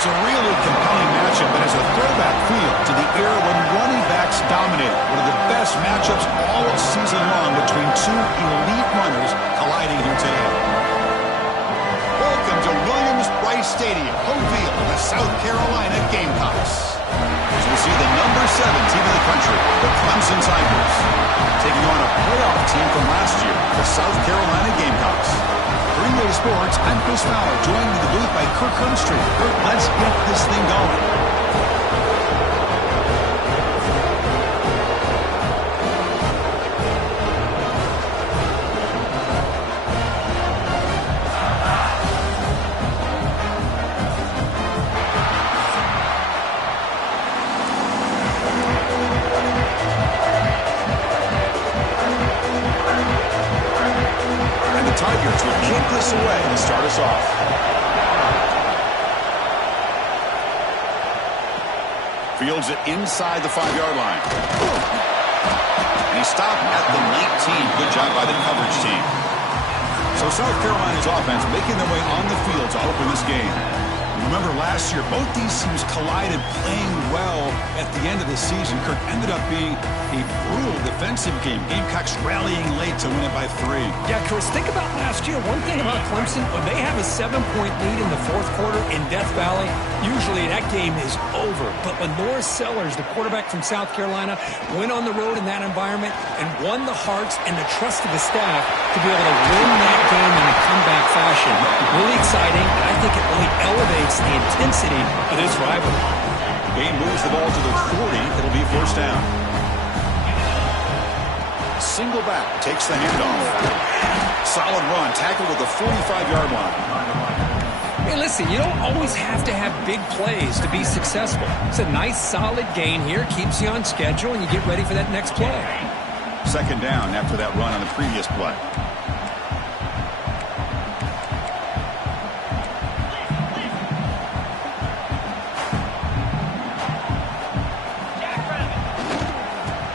It's a really compelling matchup, and it's a throwback feel to the era when running backs dominated. One of the best matchups all season long between two elite runners colliding here today. Welcome to Williams-Brice Stadium, home field of the South Carolina Gamecocks. As we see the number 7 team in the country, the Clemson Tigers, taking on a playoff team from last year, the South Carolina Gamecocks. Riplg Sports, I'm Chris Fowler, joined in the booth by Kirk Humstreet. Kirk, let's get this thing going. Tigers will kick this away to start us off. Fields it inside the 5-yard line. And he stopped at the 19. Good job by the coverage team. So South Carolina's offense making their way on the field to open this game. Remember last year, both these teams collided playing well at the end of the season. Kirk ended up being a brutal defensive game. Gamecocks rallying late to win it by 3. Yeah, Chris, think about last year. One thing about Clemson, when they have a 7-point lead in the fourth quarter in Death Valley, usually that game is over. But when Norris Sellers, the quarterback from South Carolina, went on the road in that environment and won the hearts and the trust of the staff to be able to win that game in a comeback fashion, really exciting, and I think it really elevates the intensity of this rivalry. Game moves the ball to the 40. It'll be first down. Single back takes the handoff. Solid run, tackled at the 45-yard line. Hey, listen, you don't always have to have big plays to be successful. It's a nice, solid gain here, keeps you on schedule, and you get ready for that next play. Second down after that run on the previous play.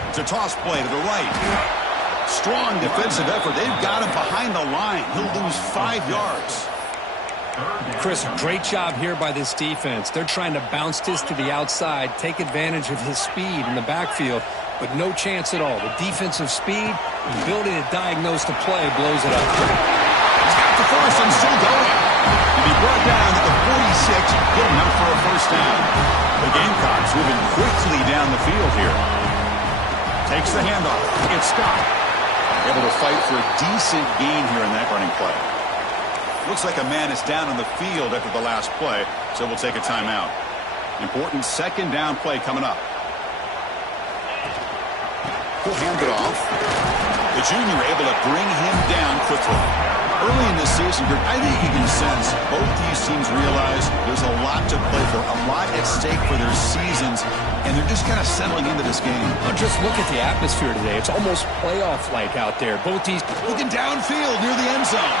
It's a toss play to the right. Strong defensive effort. They've got him behind the line. He'll lose 5 yards. Chris, great job here by this defense. They're trying to bounce this to the outside, take advantage of his speed in the backfield, but no chance at all. The defensive speed, the ability to diagnose the play, blows it up. He's got the first and still going. And he brought down at the 46, good enough for a first down. The Gamecocks moving quickly down the field here. Takes the handoff. It's Scott. Able to fight for a decent gain here in that running play. Looks like a man is down on the field after the last play, so we'll take a timeout. Important second down play coming up. He'll hand it off. The junior able to bring him down quickly. Early in this season, I think you can sense both these teams realize there's a lot to play for, a lot at stake for their seasons, and they're just kind of settling into this game. Well, just look at the atmosphere today. It's almost playoff-like out there. Both teams looking downfield near the end zone.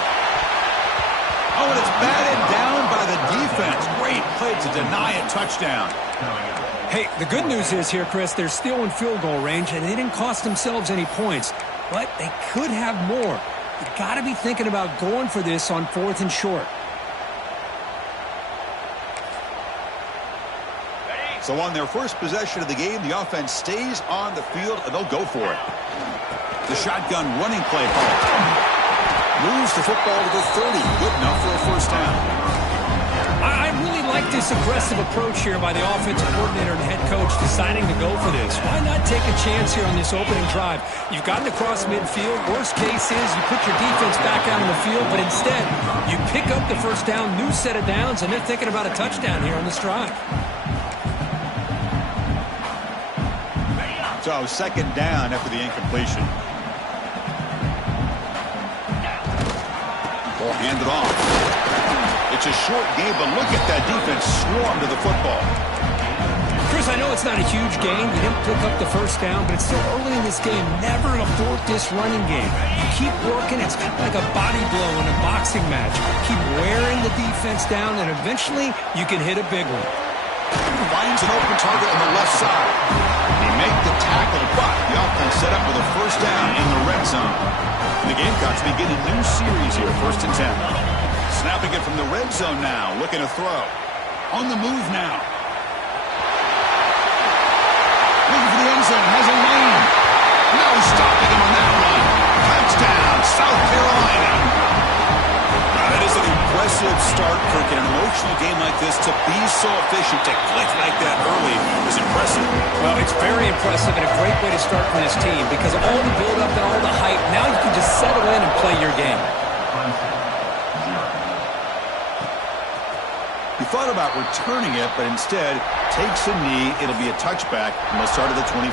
Oh, and it's batted down by the defense. Great play to deny a touchdown. Hey, the good news is here, Chris, they're still in field goal range, and they didn't cost themselves any points, but they could have more. You got to be thinking about going for this on 4th and short. So on their first possession of the game, the offense stays on the field, and they'll go for it. The shotgun running play call. Moves the football to the 30. Good enough for a first down. I really like this aggressive approach here by the offensive coordinator and head coach deciding to go for this. Why not take a chance here on this opening drive? You've gotten across midfield. Worst case is you put your defense back out on the field, but instead you pick up the first down, new set of downs, and they're thinking about a touchdown here on this drive. So second down after the incompletion. Ball handed off. It's a short game, but look at that defense swarm to the football. Chris, I know it's not a huge gain. You didn't pick up the first down, but it's still early in this game. Never abort this running game. You keep working. It's kind of like a body blow in a boxing match. Keep wearing the defense down, and eventually you can hit a big one. Finds an open target on the left side. They make the tackle, but the offense set up with a first down in the red zone. The Gamecocks begin a new series here, 1st and 10. Snapping it from the red zone now, looking to throw. On the move now. Looking for the end zone. Has a lane. No stopping him on that run. Touchdown, South Carolina. That is an impressive start, Kirk. In an emotional game like this, to be so efficient, to click like that early is impressive. Well, it's very impressive and a great way to start for this team because of all the build-up and all the hype. Now you can just settle in and play your game. He thought about returning it, but instead takes a knee. It'll be a touchback, and they'll start at the 25.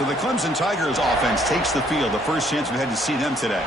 So the Clemson Tigers offense takes the field. The first chance we had to see them today.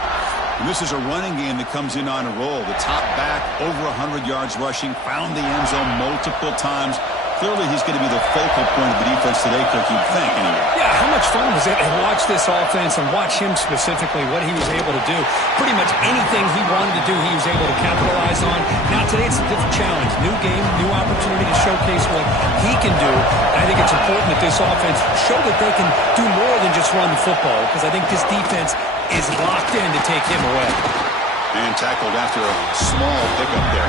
And this is a running game that comes in on a roll. The top back, over 100 yards rushing, found the end zone multiple times. Clearly, he's going to be the focal point of the defense today, Kirk, you'd think, anyway. Yeah, how much fun was it to watch this offense and watch him specifically, what he was able to do. Pretty much anything he wanted to do, he was able to capitalize on. Now, today, it's a different challenge. New game, new opportunity to showcase what he can do. And I think it's important that this offense show that they can do more than just run the football, because I think this defense is locked in to take him away. And tackled after a small pickup there.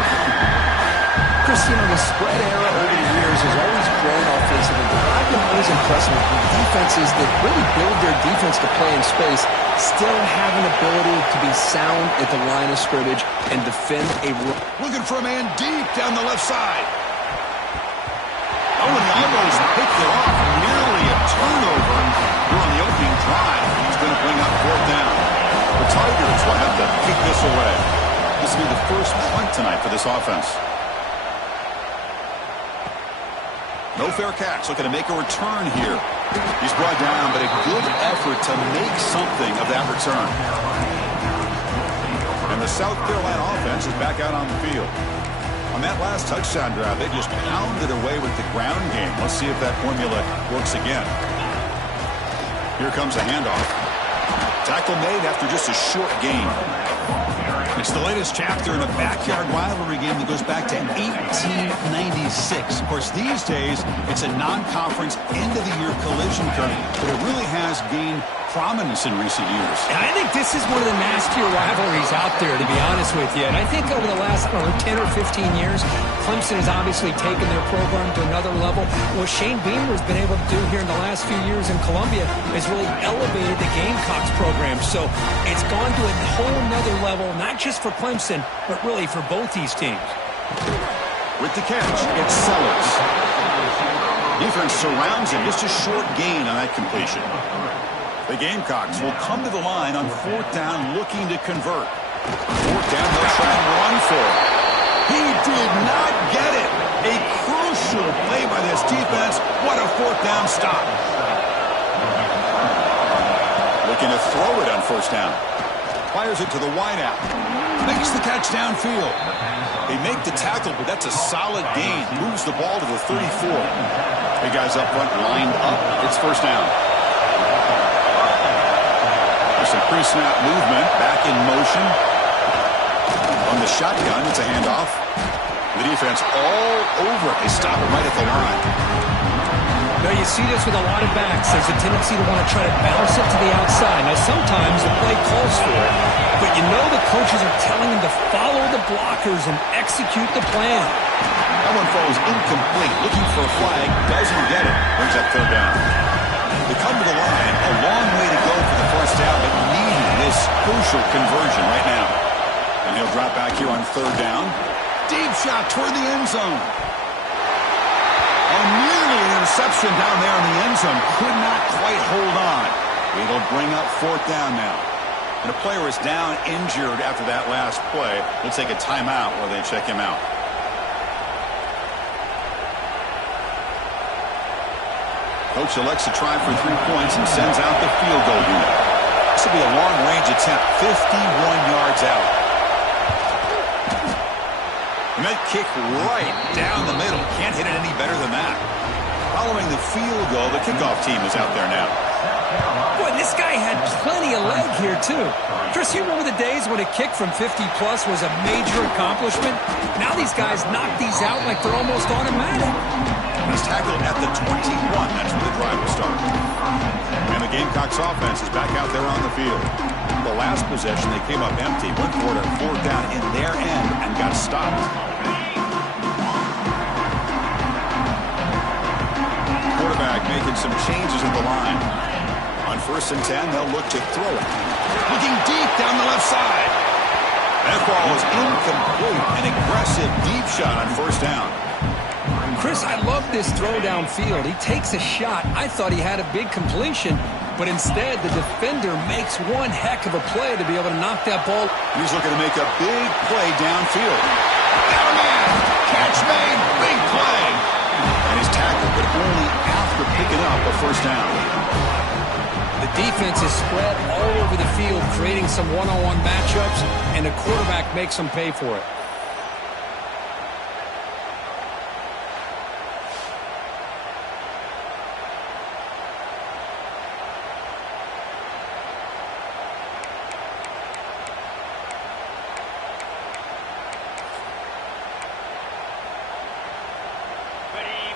Chris, you know, the spread era over the years has always grown offensively. But I've been always impressed with defenses that really build their defense to play in space, still have an ability to be sound at the line of scrimmage and defend a run. Looking for a man deep down the left side. Oh, and he almost picked it off. Nearly a turnover here on the opening drive. He's going to bring up fourth down. The Tigers will have to kick this away. This will be the first punt tonight for this offense. No fair catch. Looking to make a return here. He's brought down, but a good effort to make something of that return. And the South Carolina offense is back out on the field. On that last touchdown drive, they just pounded away with the ground game. Let's see if that formula works again. Here comes a handoff. Tackle made after just a short gain. It's the latest chapter in a backyard rivalry game that goes back to 1896. Of course, these days, it's a non-conference, end-of-the-year collision curve, but it really has gained prominence in recent years. And I think this is one of the nastier rivalries out there, to be honest with you. And I think over the last, 10 or 15 years, Clemson has obviously taken their program to another level. What Shane Beamer has been able to do here in the last few years in Columbia is really elevated the Gamecocks program. So it's gone to a whole nother level, not just for Clemson, but really for both these teams. With the catch, it's Sellers. Defense surrounds him. Just a short gain on that completion. The Gamecocks will come to the line on fourth down looking to convert. Fourth down, they'll try and run for it. He did not get it. A crucial play by this defense. What a fourth down stop. Looking to throw it on first down. Fires it to the wideout. Makes the catch downfield. They make the tackle, but that's a solid gain. Moves the ball to the 34. The guys up front lined up. It's first down. There's some pre-snap movement. Back in motion. On the shotgun, it's a handoff. The defense all over it. They stop it right at the line. Now, you see this with a lot of backs. There's a tendency to want to try to bounce it to the outside. Now, sometimes the play calls for it, but you know the coaches are telling them to follow the blockers and execute the plan. That one falls incomplete. Looking for a flag. Doesn't get it. Brings up third down. They come to the line. A long way to go for the first down, but needing this crucial conversion right now. And he'll drop back here on third down. Deep shot toward the end zone. And nearly an interception down there in the end zone. Could not quite hold on. It'll bring up fourth down now. And a player is down injured after that last play. We'll take a timeout while they check him out. Coach elects to try for 3 points and sends out the field goal unit. This will be a long-range attempt, 51 yards out. And that kick right down the middle. Can't hit it any better than that. Following the field goal, the kickoff team is out there now. Boy, this guy had plenty of leg here, too. Chris, you remember the days when a kick from 50-plus was a major accomplishment? Now these guys knock these out like they're almost automatic. He's tackled at the 21. That's where the drive will start. And the Gamecocks offense is back out there on the field. The last possession, they came up empty, went for it on fourth down in their end, and got stopped. some changes at the line. On 1st and 10, they'll look to throw it. Looking deep down the left side. That ball is incomplete. An aggressive deep shot on 1st down. Chris, I love this throw downfield. He takes a shot. I thought he had a big completion, but instead the defender makes one heck of a play to be able to knock that ball. He's looking to make a big play downfield. Got a man. Catch made. Big play. And he's tackled, but only after picking up a 1st down. The defense is spread all over the field, creating some one-on-one matchups, and the quarterback makes them pay for it.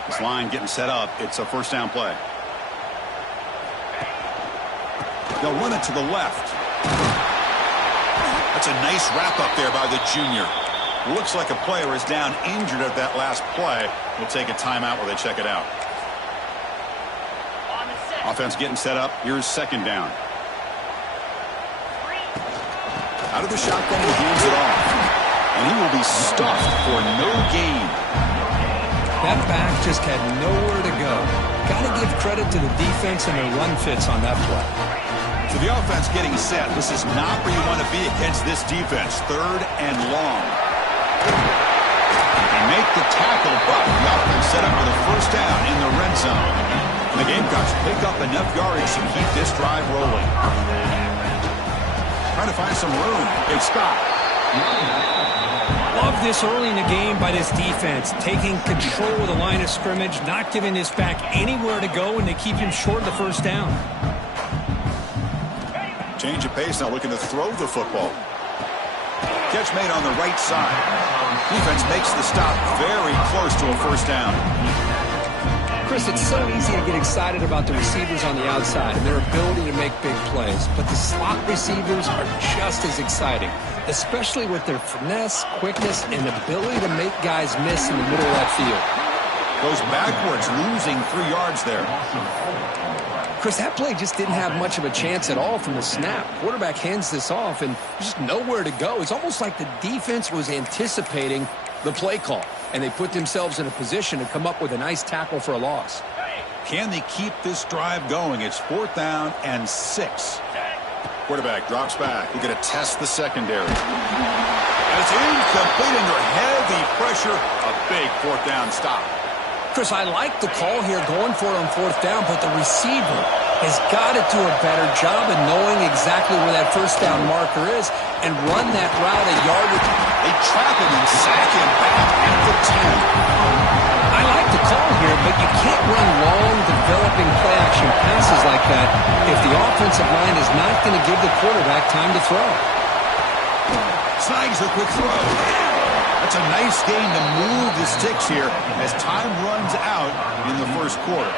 This line getting set up. It's a 1st down play. They'll run it to the left. That's a nice wrap up there by the junior. Looks like a player is down injured at that last play. We'll take a timeout while they check it out. Offense getting set up. Here's 2nd down. Out of the shotgun, he hands it off. And he will be stuffed for no gain. That back just had nowhere to go. Got to give credit to the defense and their run fits on that play. So the offense getting set. This is not where you want to be against this defense. 3rd and long. They make the tackle, but the offense set up with a 1st down in the red zone. And the Gamecocks pick up enough yardage to keep this drive rolling. Trying to find some room. They stop. Love this early in the game by this defense, taking control of the line of scrimmage, not giving this back anywhere to go, and they keep him short of the 1st down. Change of pace now, looking to throw the football. Catch made on the right side. Defense makes the stop very close to a 1st down. Chris, it's so easy to get excited about the receivers on the outside and their ability to make big plays, but the slot receivers are just as exciting, especially with their finesse, quickness, and ability to make guys miss in the middle of that field. Goes backwards, losing 3 yards there. Chris, that play just didn't have much of a chance at all from the snap. Quarterback hands this off, and just nowhere to go. It's almost like the defense was anticipating the play call, and they put themselves in a position to come up with a nice tackle for a loss. Can they keep this drive going? It's 4th down and 6. Quarterback drops back. We're going to test the secondary. And it's incomplete under heavy pressure. A big 4th down stop. Chris, I like the call here going for it on 4th down, but the receiver has got to do a better job of knowing exactly where that 1st down marker is and run that route a yard. They trap him and sack him back at the 10. I like the call here, but you can't run long, developing play-action passes like that if the offensive line is not going to give the quarterback time to throw. Snags a quick throw. That's a nice gain to move the sticks here as time runs out in the 1st quarter.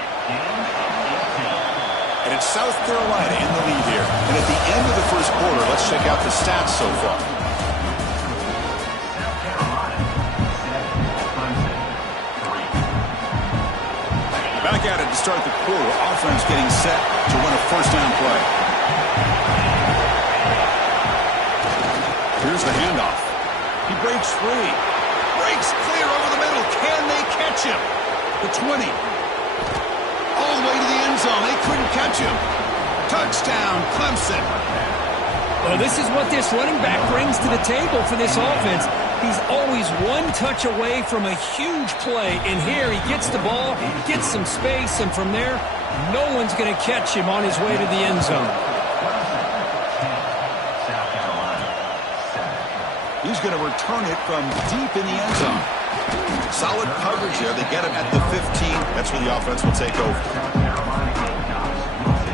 And it's South Carolina in the lead here. And at the end of the 1st quarter, let's check out the stats so far. Back at it to start the quarter. Offense getting set to run a 1st down play. Here's the handoff. He breaks free. Breaks clear over the middle. Can they catch him? The 20. All the way to the end zone. They couldn't catch him. Touchdown, Clemson. Well, this is what this running back brings to the table for this offense. He's always one touch away from a huge play. And here he gets the ball, gets some space, and from there, no one's going to catch him on his way to the end zone. He's going to return it from deep in the end zone. Solid coverage there. They get him at the 15. That's where the offense will take over.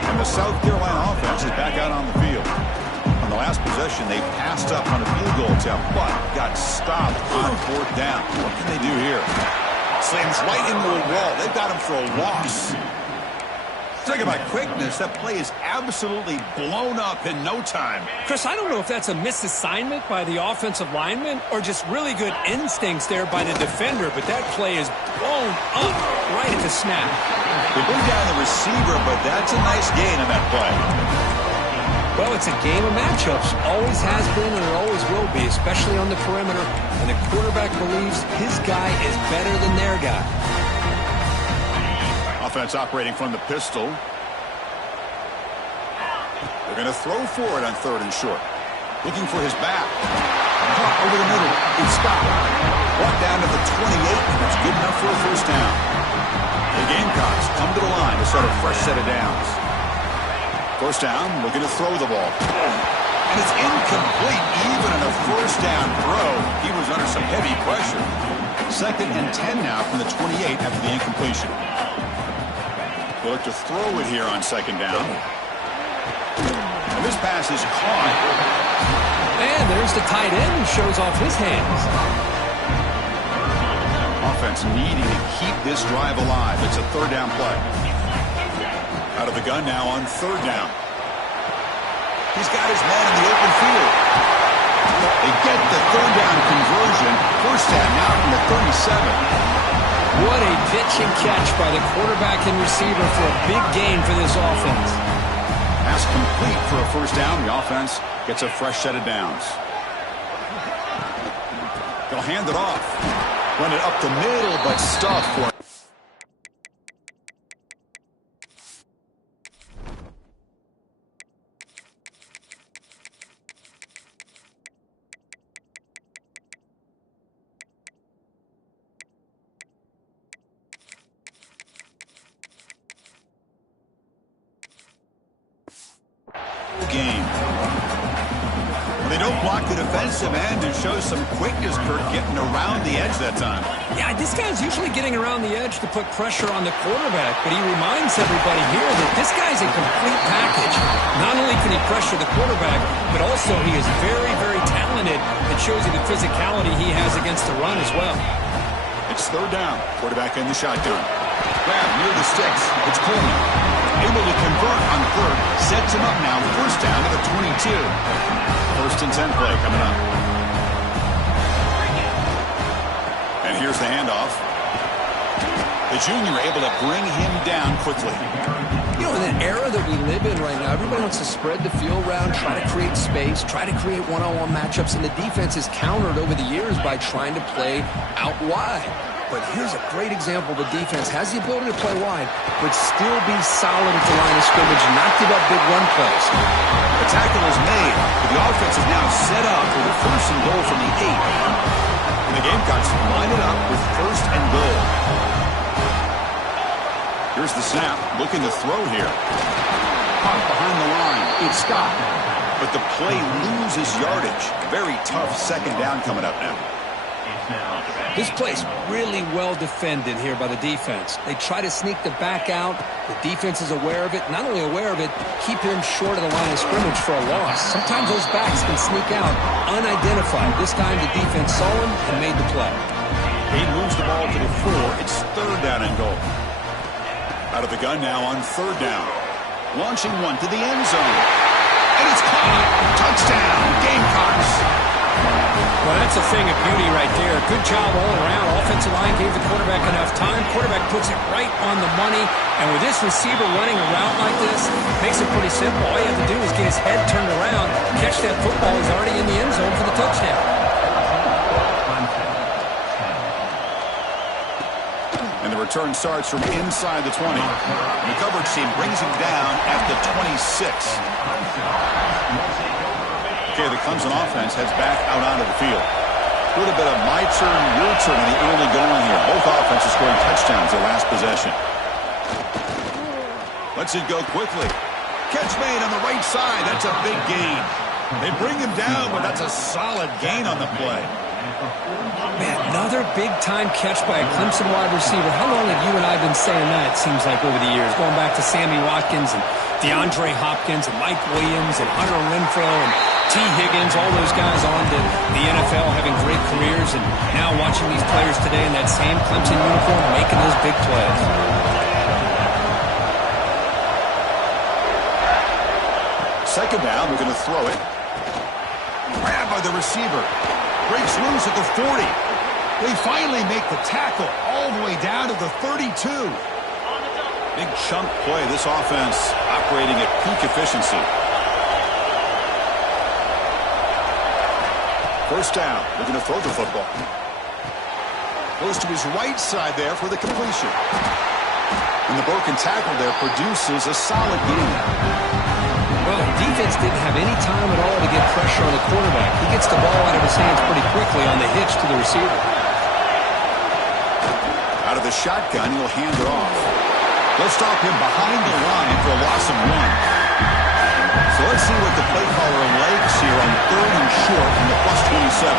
And the South Carolina offense is back out on the field. On the last possession, they passed up on a field goal attempt, but got stopped on 4th down. What can they do here? Slams right into a wall. They've got him for a loss. Talk about quickness. That play is absolutely blown up in no time. Chris, I don't know if that's a misassignment by the offensive lineman or just really good instincts there by the defender, but that play is blown up right at the snap. They bring down the receiver, but that's a nice gain on that play. Well, it's a game of matchups. Always has been and it always will be, especially on the perimeter. And the quarterback believes his guy is better than their guy. Offense operating from the pistol. They're going to throw for it on 3rd and short. Looking for his back. Caught over the middle. It's stopped. Brought down to the 28, and that's good enough for a first down. The Gamecocks come to the line to start a fresh set of downs. First down, looking to throw the ball. And it's incomplete, even on a first down throw. He was under some heavy pressure. 2nd and 10 now from the 28 after the incompletion. They look to throw it here on 2nd down. And this pass is caught. And there's the tight end who shows off his hands. Offense needing to keep this drive alive. It's a 3rd down play. Out of the gun now on 3rd down. He's got his man in the open field. They get the 3rd down conversion. First down now from the 37. What a pitch and catch by the quarterback and receiver for a big gain for this offense. Pass complete for a first down. The offense gets a fresh set of downs. They'll hand it off. Run it up the middle, but stuffed for it. Game. Well, they don't block the defensive end and show some quickness, Kirk, getting around the edge that time. Yeah, this guy's usually getting around the edge to put pressure on the quarterback, but he reminds everybody here that this guy's a complete package. Not only can he pressure the quarterback, but also he is very, very talented. It shows you the physicality he has against the run as well. It's 3rd down. Quarterback in the shotgun. Grab near the sticks. It's Coleman. Able to convert on 3rd. Sets him up now. First down to the 22. 1st and 10 play coming up. And here's the handoff. The junior able to bring him down quickly. You know, in the era that we live in right now, everybody wants to spread the field around, try to create space, try to create one-on-one matchups, and the defense is countered over the years by trying to play out wide. But here's a great example. The defense has the ability to play wide, but still be solid at the line of scrimmage and not give up big run plays. The tackle is made, but the offense is now set up for the 1st and goal from the 8. And the Gamecocks line it up with 1st and goal. Here's the snap, looking to throw here. Caught behind the line. It's stopped. But the play loses yardage. Very tough 2nd down coming up now. This play's really well defended here by the defense. They try to sneak the back out. The defense is aware of it. Not only aware of it, keeping him short of the line of scrimmage for a loss. Sometimes those backs can sneak out unidentified. This time the defense saw him and made the play. He moves the ball to the 4. It's 3rd down and goal. Out of the gun now on 3rd down. Launching one to the end zone. And it's caught. Touchdown, Gamecocks. Well, that's a thing of beauty right there. Good job all around. Offensive line gave the quarterback enough time. Quarterback puts it right on the money. And with this receiver running a route like this, makes it pretty simple. All you have to do is get his head turned around, catch that football. He's already in the end zone for the touchdown. And the return starts from inside the 20. And the coverage team brings him down at the 26. Okay, the Clemson offense heads back out onto the field. A little bit of my turn, your turn in the early going here. Both offenses scoring touchdowns their last possession. Lets it go quickly. Catch made on the right side. That's a big gain. They bring him down, but that's a solid gain on the play. Man, another big-time catch by a Clemson wide receiver. How long have you and I been saying that, it seems like, over the years? Going back to Sammy Watkins and DeAndre Hopkins and Mike Williams and Hunter Renfrow and T. Higgins, all those guys on to the NFL having great careers, and now watching these players today in that same Clemson uniform making those big plays. Second down, we're going to throw it. Grabbed by the receiver. Breaks loose at the 40. They finally make the tackle all the way down to the 32. Big chunk play. This offense operating at peak efficiency. First down. They're going to throw the football. Goes to his right side there for the completion. And the broken tackle there produces a solid gain. Well, the defense didn't have any time at all to get pressure on the quarterback. He gets the ball out of his hands pretty quickly on the hitch to the receiver. Out of the shotgun, he'll hand it off. They'll stop him behind the line for a loss of 1. So let's see what the play caller likes here on 3rd and short on the +27.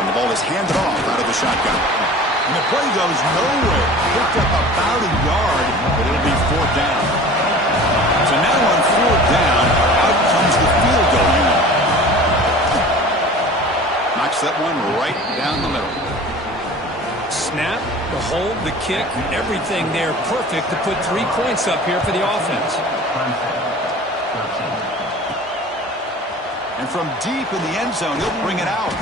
And the ball is handed off out of the shotgun. And the play goes nowhere. Picked up about a yard, but it'll be 4th down. So now on 4th down, out comes the field goal unit. Knocks that one right down the middle. Snap, the hold, the kick, everything there perfect to put 3 points up here for the offense. And from deep in the end zone, he'll bring it out.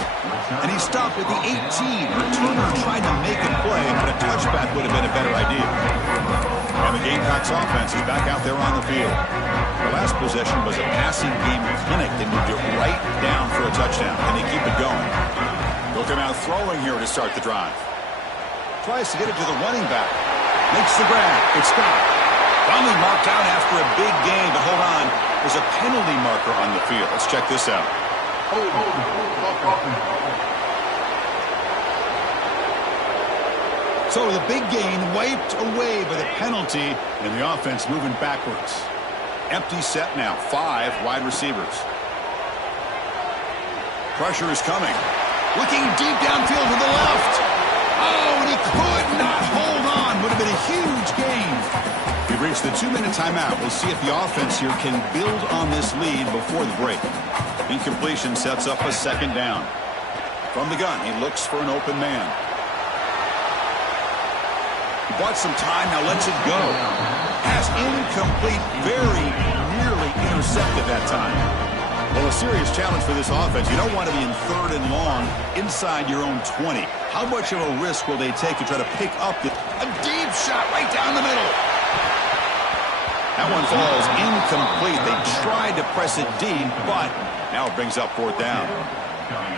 And he stopped at the 18. Returner tried to make a play, but a touchback would have been a better idea. And the Gamecocks offense is back out there on the field. The last possession was a passing game clinic. They moved it right down for a touchdown, and they keep it going. They'll come out throwing here to start the drive. Tries to get it to the running back. Makes the grab. It's stopped. Finally marked out after a big gain, but hold on. There's a penalty marker on the field. Let's check this out. So the big gain wiped away by the penalty, and the offense moving backwards. Empty set now. 5 wide receivers. Pressure is coming. Looking deep downfield to the left. Oh, and he could not hold on. Would have been a huge gain. We've reached the 2-minute timeout. We'll see if the offense here can build on this lead before the break. Incompletion sets up a 2nd down. From the gun, he looks for an open man. He bought some time, now lets it go. Pass incomplete, very nearly intercepted that time. Well, a serious challenge for this offense. You don't want to be in 3rd and long inside your own 20. How much of a risk will they take to try to pick up a deep shot right down the middle? That one falls incomplete. They tried to press it deep, but now it brings up 4th down.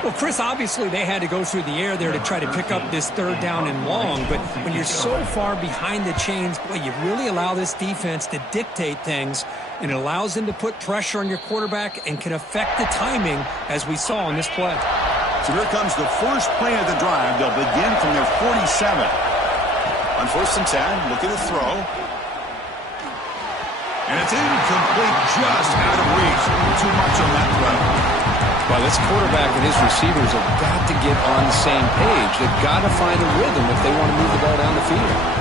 Well, Chris, obviously they had to go through the air there to try to pick up this 3rd down and long, but when you're so far behind the chains, boy, you really allow this defense to dictate things, and it allows them to put pressure on your quarterback and can affect the timing, as we saw on this play. So here comes the first play of the drive. They'll begin from their 47. On 1st and 10, looking to throw. And it's incomplete, just out of reach. Too much on that throw. Well, this quarterback and his receivers have got to get on the same page. They've got to find a rhythm if they want to move the ball down the field.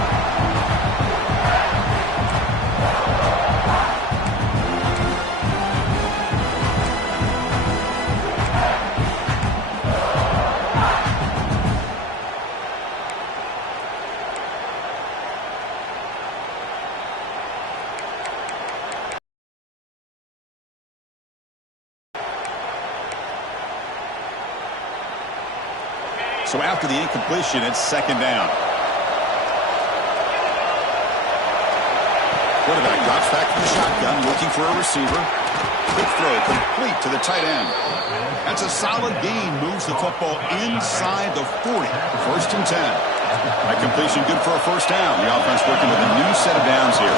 So after the incompletion, it's 2nd down. Quarterback drops back to the shotgun, looking for a receiver. Quick throw, complete to the tight end. That's a solid gain, moves the football inside the 40. 1st and 10. That completion good for a 1st down. The offense working with a new set of downs here.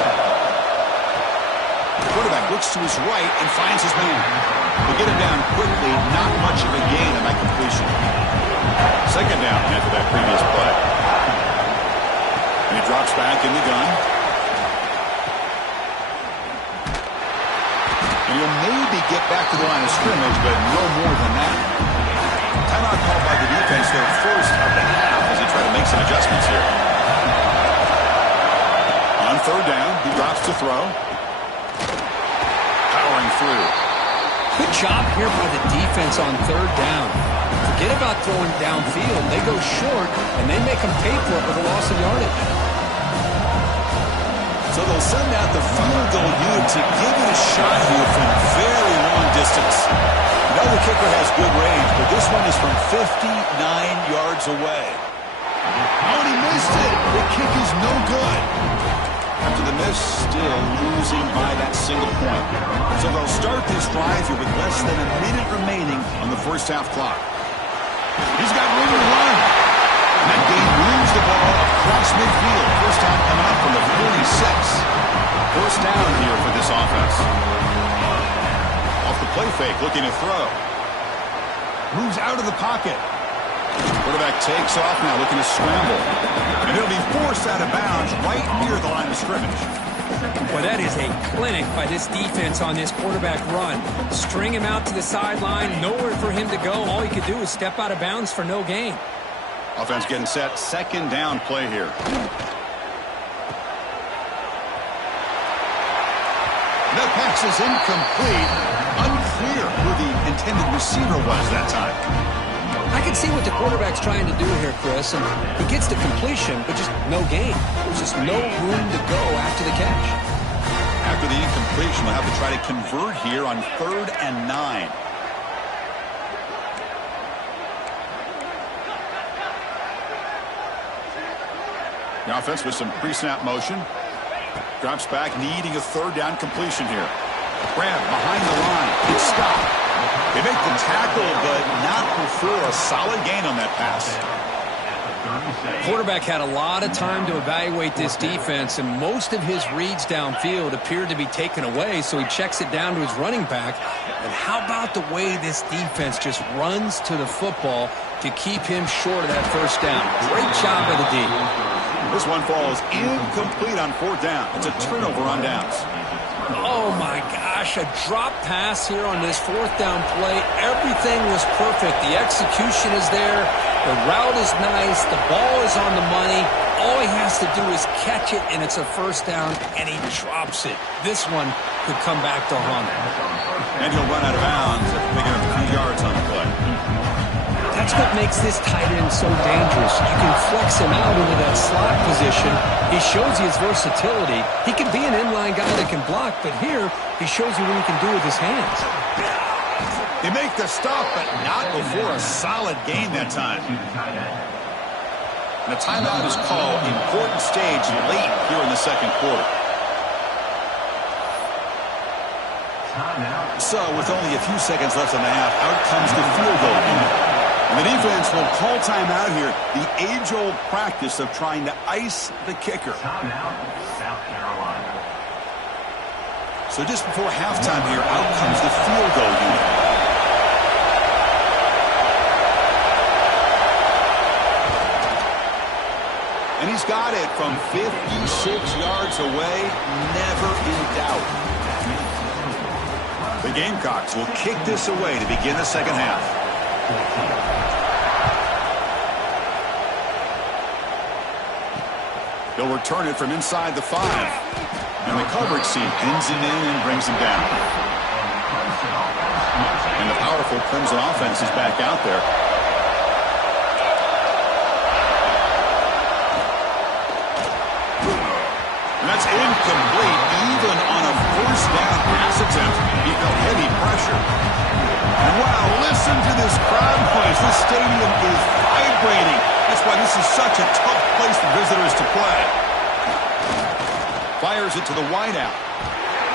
The quarterback looks to his right and finds his man. They get him down quickly, not much of a gain on that completion. 2nd down after that previous play. And he drops back in the gun. And he'll maybe get back to the line of scrimmage, but no more than that. Timeout called by the defense, their first of the half, as he tried to make some adjustments here. On 3rd down, he drops to throw. Powering through. Good job here by the defense on 3rd down. Forget about throwing downfield. They go short, and they make them pay for it with a loss of yardage. So they'll send out the field goal unit to give it a shot here from very long distance. You know the kicker has good range, but this one is from 59 yards away. Oh, and he missed it. The kick is no good. After the miss, still losing by that single point. So they'll start this drive here with less than a minute remaining on the first half clock. He's got room to run. And that game moves the ball across midfield. First down coming up from the 46. First down here for this offense. Off the play fake, looking to throw. Moves out of the pocket. Quarterback takes off now, looking to scramble. And he'll be forced out of bounds right near the line of scrimmage. Well, that is a clinic by this defense on this quarterback run. String him out to the sideline, nowhere for him to go. All he could do is step out of bounds for no gain. Offense getting set, second down play here. That pass is incomplete. Unclear who the intended receiver was that time. I can see what the quarterback's trying to do here, Chris, and he gets the completion, but just no gain. There's just no room to go after the catch. After the incompletion, they'll have to try to convert here on 3rd and 9. The offense with some pre-snap motion. Drops back, needing a 3rd down completion here. Grab behind the line. It's stopped. They make the tackle, but not before a solid gain on that pass. Quarterback had a lot of time to evaluate this defense, and most of his reads downfield appeared to be taken away, so he checks it down to his running back. And how about the way this defense just runs to the football to keep him short of that first down? Great job by the D. This one falls incomplete on 4th down. It's a turnover on downs. Oh, my gosh, a drop pass here on this 4th down play. Everything was perfect. The execution is there. The route is nice. The ball is on the money. All he has to do is catch it, and it's a first down, and he drops it. This one could come back to haunt him. And he'll run out of bounds after picking up a few yards on the play. That's what makes this tight end so dangerous. You can flex him out into that slot position. He shows you his versatility. He can be an inline guy that can block, but here he shows you what he can do with his hands. They make the stop, but not before a solid gain that time. And a timeout is called. Important stage late here in the second quarter. So with only a few seconds left in the half, out comes the field goal unit. And the defense will call timeout here. The age-old practice of trying to ice the kicker. So just before halftime here, out comes the field goal unit. And he's got it from 56 yards away, never in doubt. The Gamecocks will kick this away to begin the second half. They'll return it from inside the 5. And the coverage team pins him in and brings him down. And the powerful Crimson offense is back out there. And that's incomplete. Even on a first down pass attempt, he felt heavy pressure. And wow, listen to this crowd noise. This stadium is vibrating. That's why this is such a tough place for visitors to play. Fires it to the wideout.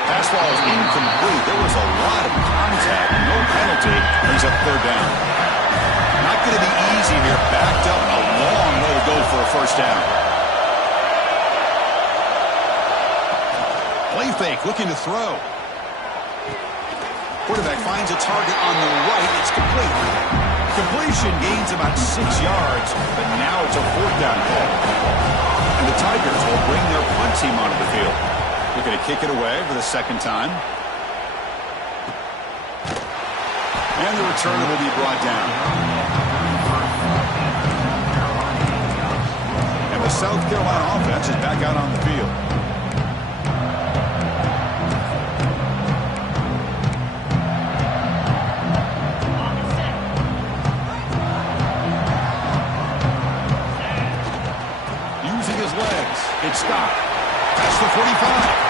Pass ball is incomplete. There was a lot of contact. No penalty. Brings up 3rd down. Not going to be easy here. Backed up a long way to go for a first down. Play fake, looking to throw. Quarterback finds a target on the right. It's complete. Completion gains about 6 yards, but now it's a 4th down call. And the Tigers will bring their punt team onto the field. Looking to kick it away for the second time. And the returner will be brought down. And the South Carolina offense is back out on the field. It's stopped. That's the 45.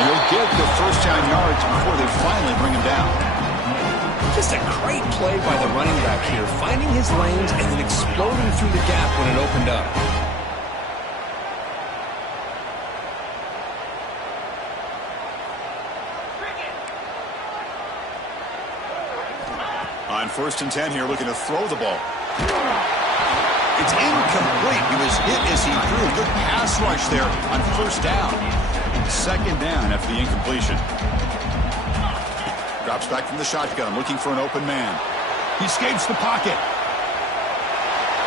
And he'll get the first down yards before they finally bring him down. Just a great play by the running back here, finding his lanes and then exploding through the gap when it opened up. On 1st and 10 here, looking to throw the ball. It's incomplete. He was hit as he threw. Good pass rush there on 1st down. 2nd down after the incompletion. Drops back from the shotgun, looking for an open man. He escapes the pocket.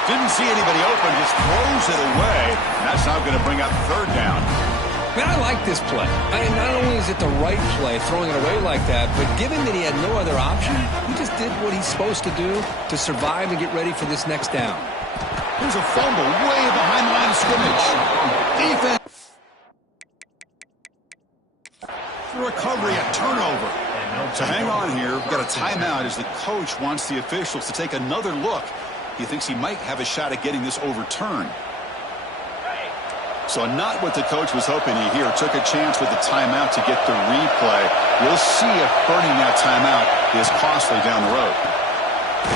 Didn't see anybody open, just throws it away. And that's now going to bring up 3rd down. Man, I like this play. Not only is it the right play, throwing it away like that, but given that he had no other option, he just did what he's supposed to do to survive and get ready for this next down. There's a fumble way behind the line of scrimmage. Defense. Recovery, a turnover. So hang on here. We've got a timeout as the coach wants the officials to take another look. He thinks he might have a shot at getting this overturned. So not what the coach was hoping to hear. Took a chance with the timeout to get the replay. We'll see if burning that timeout is costly down the road.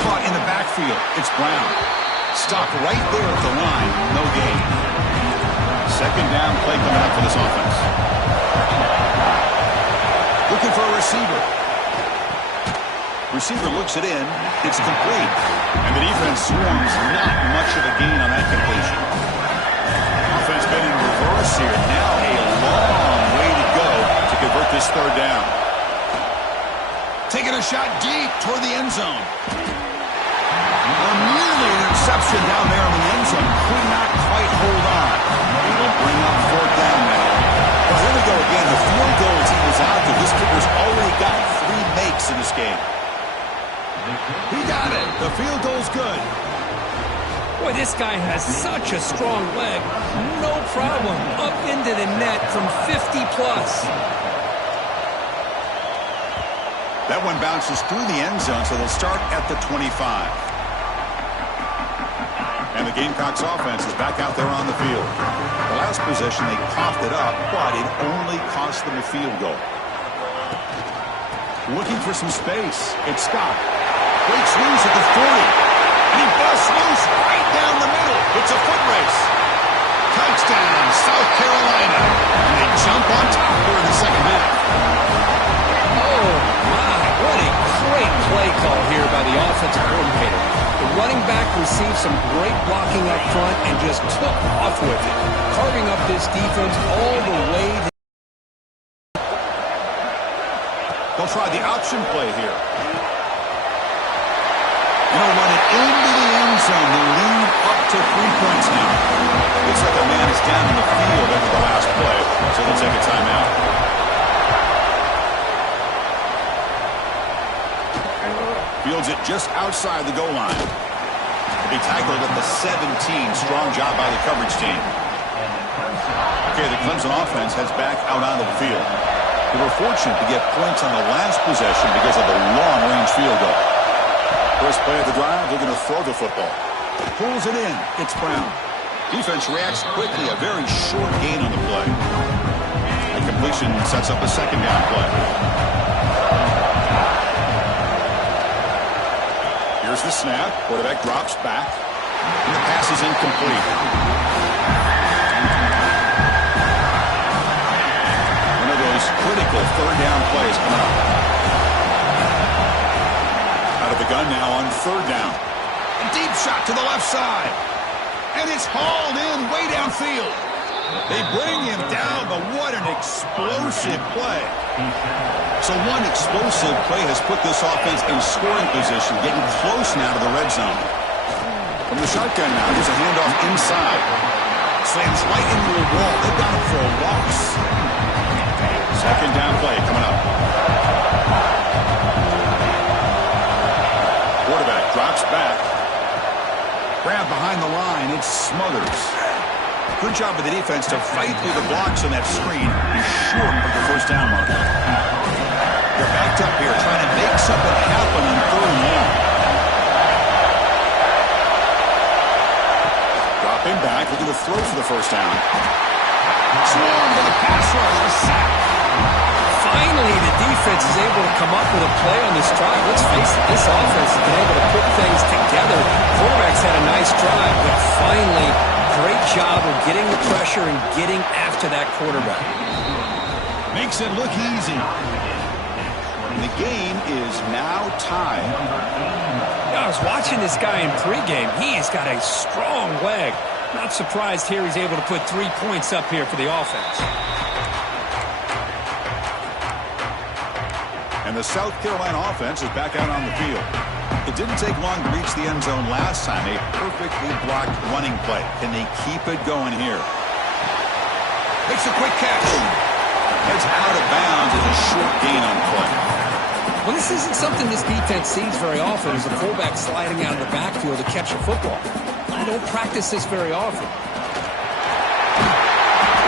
Caught in the backfield. It's Brown. Stopped right there at the line. No gain. 2nd down play coming up for this offense. Looking for a receiver. Receiver looks it in. It's complete. And the defense swarms. Not much of a gain on that completion. Offense been in reverse here. Now a long way to go to convert this 3rd down. Taking a shot deep toward the end zone. Nearly an interception down there in the end zone. Could not quite hold on. It'll bring up 4th down now. Well, here we go again. The field goal team is out there. This kicker's already got 3 makes in this game. He got it. The field goal's good. Boy, this guy has such a strong leg. No problem. Up into the net from 50 plus. That one bounces through the end zone, so they'll start at the 25. And the Gamecocks offense is back out there on the field. The last possession, they coughed it up, but it only cost them a field goal. Looking for some space. It's Scott. Breaks loose at the 40. And he busts loose right down the middle. It's a foot race. Touchdown, South Carolina. And they jump on top here in the 2nd half. Oh, my. What a great play call here by the offensive coordinator. The running back received some great blocking up front and just took off with it, carving up this defense all the way. They'll try the option play here. Run it into the end zone. The lead up to 3 points now. Looks like a man is down in the field after the last play, so they'll take a timeout. Fields it just outside the goal line. He'll be tackled at the 17. Strong job by the coverage team. Okay, the Clemson offense heads back out onto the field. They were fortunate to get points on the last possession because of the long-range field goal. First play of the drive, they're going to throw the football. Pulls it in. It's Brown. Defense reacts quickly. A very short gain on the play. And completion sets up a 2nd down play. Here's the snap. Quarterback drops back. And the pass is incomplete. One of those critical 3rd down plays coming up. Out of the gun now on 3rd down. A deep shot to the left side. And it's hauled in way downfield. They bring him down, but what an explosive play. So one explosive play has put this offense in scoring position, getting close now to the red zone. From the shotgun now, here's a handoff inside. Slams right into the wall. They've got him for a loss. 2nd down play coming up. Quarterback drops back. Grab behind the line. It's Smothers. Good job of the defense to fight through the blocks on that screen. He's short of the first down marker. They're backed up here trying to make something happen on 3rd and long. Dropping back, looking to throw for the first down. Swarm to the pass rush. A sack. Finally, the defense is able to come up with a play on this drive. Let's face it, this offense has been able to put things together. Quarterback's had a nice drive, but finally, great job of getting the pressure and getting after that quarterback. Makes it look easy. The game is now tied. I was watching this guy in pregame. He has got a strong leg. Not surprised here he's able to put 3 points up here for the offense. And the South Carolina offense is back out on the field. It didn't take long to reach the end zone last time. A perfectly blocked running play. Can they keep it going here? Makes a quick catch. It's out of bounds as a short gain on play. Well, this isn't something this defense sees very often, is a fullback sliding out of the backfield to catch a football. They don't practice this very often. They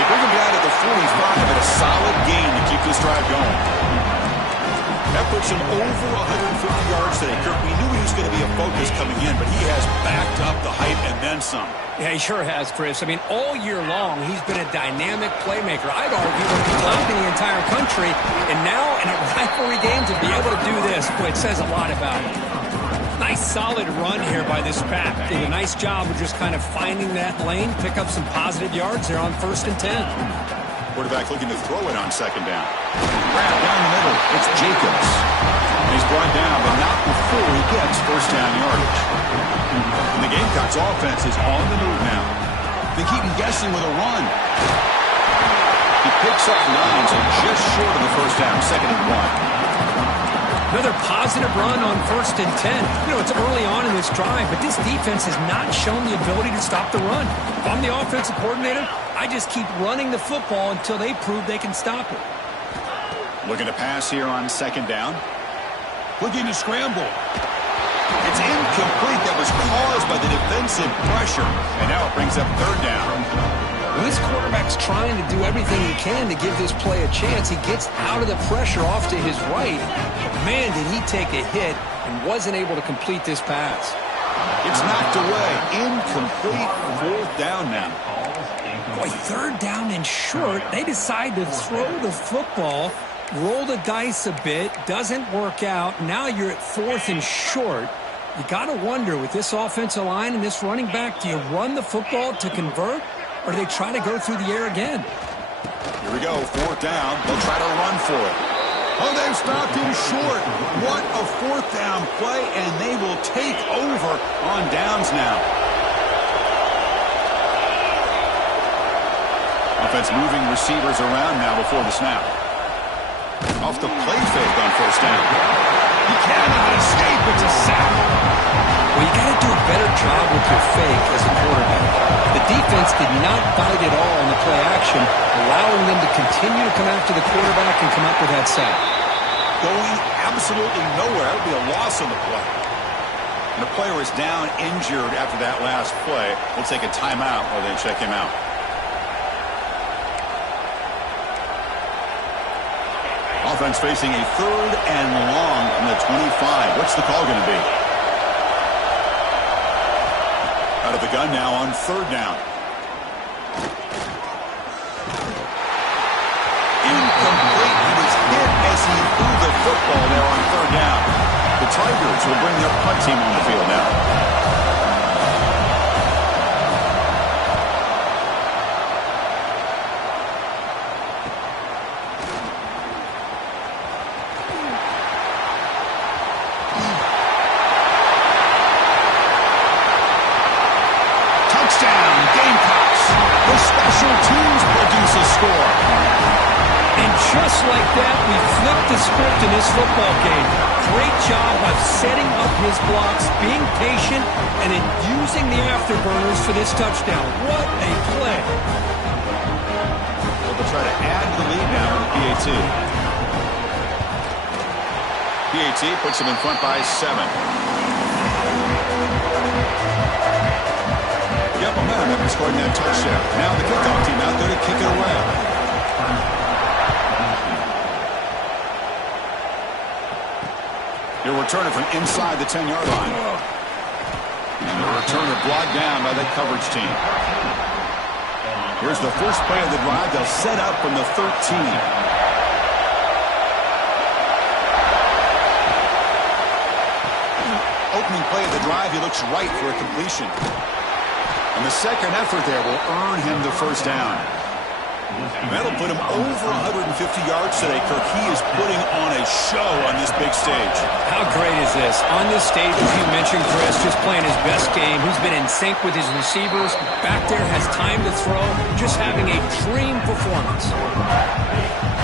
bring him down to the 45 at a solid gain to keep this drive going. That puts him over 150 yards today. Kirk, we knew he was going to be a focus coming in, but he has backed up the hype and then some. Yeah, he sure has, Chris. I mean, all year long, he's been a dynamic playmaker. I'd argue one of the top in the entire country. And now, in a rivalry game, to be able to do this, boy, it says a lot about him. Nice, solid run here by this pack. Did a nice job of just kind of finding that lane, pick up some positive yards there on 1st and 10. Quarterback looking to throw it on 2nd down. Grab down the middle. It's Jacobs. He's brought down, but not before he gets 1st down yardage. And the Gamecocks offense is on the move now. They keep him guessing with a run. He picks up 9, so just short of the 1st down, 2nd and 1. Another positive run on 1st and 10. You know, it's early on in this drive, but this defense has not shown the ability to stop the run. If I'm the offensive coordinator, I just keep running the football until they prove they can stop it. Looking to pass here on 2nd down. Looking to scramble. It's incomplete. That was caused by the defensive pressure. And now it brings up 3rd down. Well, this quarterback's trying to do everything he can to give this play a chance. He gets out of the pressure off to his right. But man, did he take a hit and wasn't able to complete this pass. It's knocked away. Incomplete. 4th down now. Boy, 3rd down and short. They decide to throw the football, roll the dice a bit, doesn't work out. Now you're at 4th and short. You got to wonder, with this offensive line and this running back, do you run the football to convert, or do they try to go through the air again? Here we go, 4th down. They'll try to run for it. Oh, they've stopped him short. What a 4th down play, and they will take over on downs now. Offense moving receivers around now before the snap. Off the play fake on 1st down. He cannot escape. It's a sack. Well, you got to do a better job with your fake as a quarterback. The defense did not bite at all on the play action, allowing them to continue to come after the quarterback and come up with that sack. Going absolutely nowhere. It would be a loss on the play. And the player is down injured after that last play. We'll take a timeout while they check him out. Offense facing a 3rd and long from the 25. What's the call going to be? Out of the gun now on 3rd down. Incomplete. He was hit as he threw the football there on 3rd down. The Tigers will bring their punt team on the field now. Just like that, we flipped the script in this football game. Great job of setting up his blocks, being patient, and then using the afterburners for this touchdown. What a play. Well, they'll try to add the lead now with PAT. PAT puts them in front by 7. Yep, momentum after scoring that touchdown. Now the kickoff team out there to kick it away. He'll return it from inside the 10-yard line. And the returner blocked down by that coverage team. Here's the first play of the drive. They'll set up from the 13. Opening play of the drive, he looks right for a completion. And the second effort there will earn him the first down. That'll put him over 150 yards today, Kirk. He is putting on a show on this big stage. How great is this? On this stage, as you mentioned, Chris, just playing his best game. He's been in sync with his receivers. Back there, has time to throw. Just having a dream performance.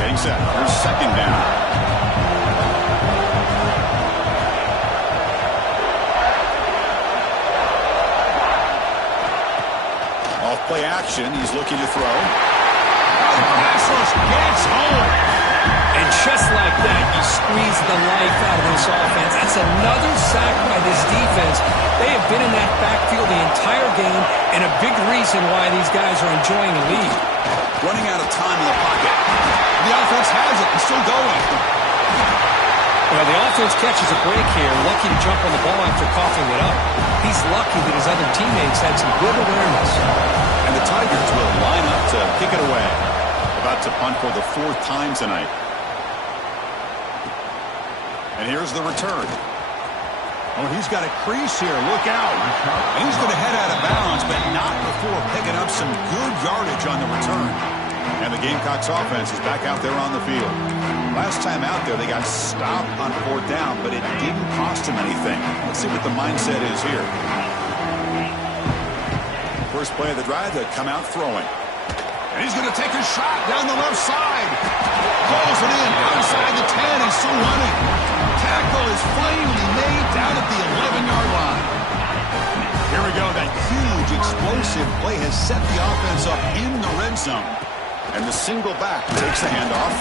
Getting set. Here's second down. Off play action. He's looking to throw. Pass rush gets home. And just like that, you squeeze the life out of this offense. That's another sack by this defense. They have been in that backfield the entire game, and a big reason why these guys are enjoying the lead. Running out of time in the pocket. The offense has it and still going. Well, the offense catches a break here, lucky to jump on the ball after coughing it up. He's lucky that his other teammates had some good awareness. And the Tigers will line up to kick it away. About to punt for the 4th time tonight. And here's the return. Oh, he's got a crease here. Look out. And he's going to head out of bounds, but not before picking up some good yardage on the return. And the Gamecocks offense is back out there on the field. Last time out there, they got stopped on 4th down, but it didn't cost them anything. Let's see what the mindset is here. First play of the drive, they come out throwing. And he's going to take a shot down the left side. Calls it in outside the 10 and still running. Tackle is finally made down at the 11-yard line. Here we go. That huge explosive play has set the offense up in the red zone. And the single back takes the handoff.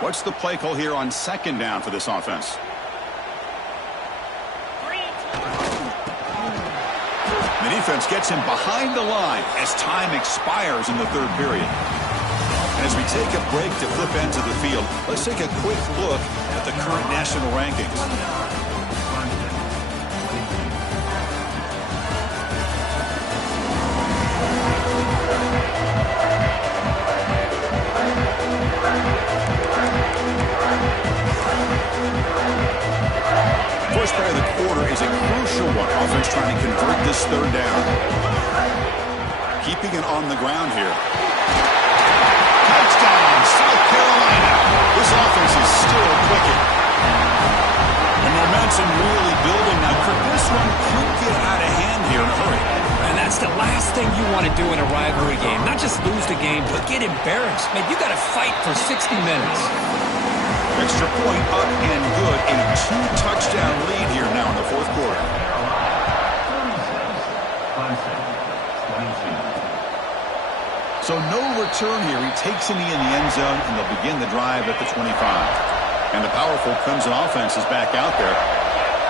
What's the play call here on second down for this offense? The defense gets him behind the line as time expires in the 3rd period. And as we take a break to flip into the field, let's take a quick look at the current national rankings. First play of the quarter is a crucial one. Offense trying to convert this 3rd down. Keeping it on the ground here. Touchdown, South Carolina. This offense is still clicking. And momentum really building now. This one could get out of hand here in a hurry. And that's the last thing you want to do in a rivalry game. Not just lose the game, but get embarrassed. Man, you got to fight for 60 minutes. Extra point up and good. A 2-touchdown lead here now in the 4th quarter. So no return here. He takes it in the end zone, and they'll begin the drive at the 25. And the powerful Clemson offense is back out there.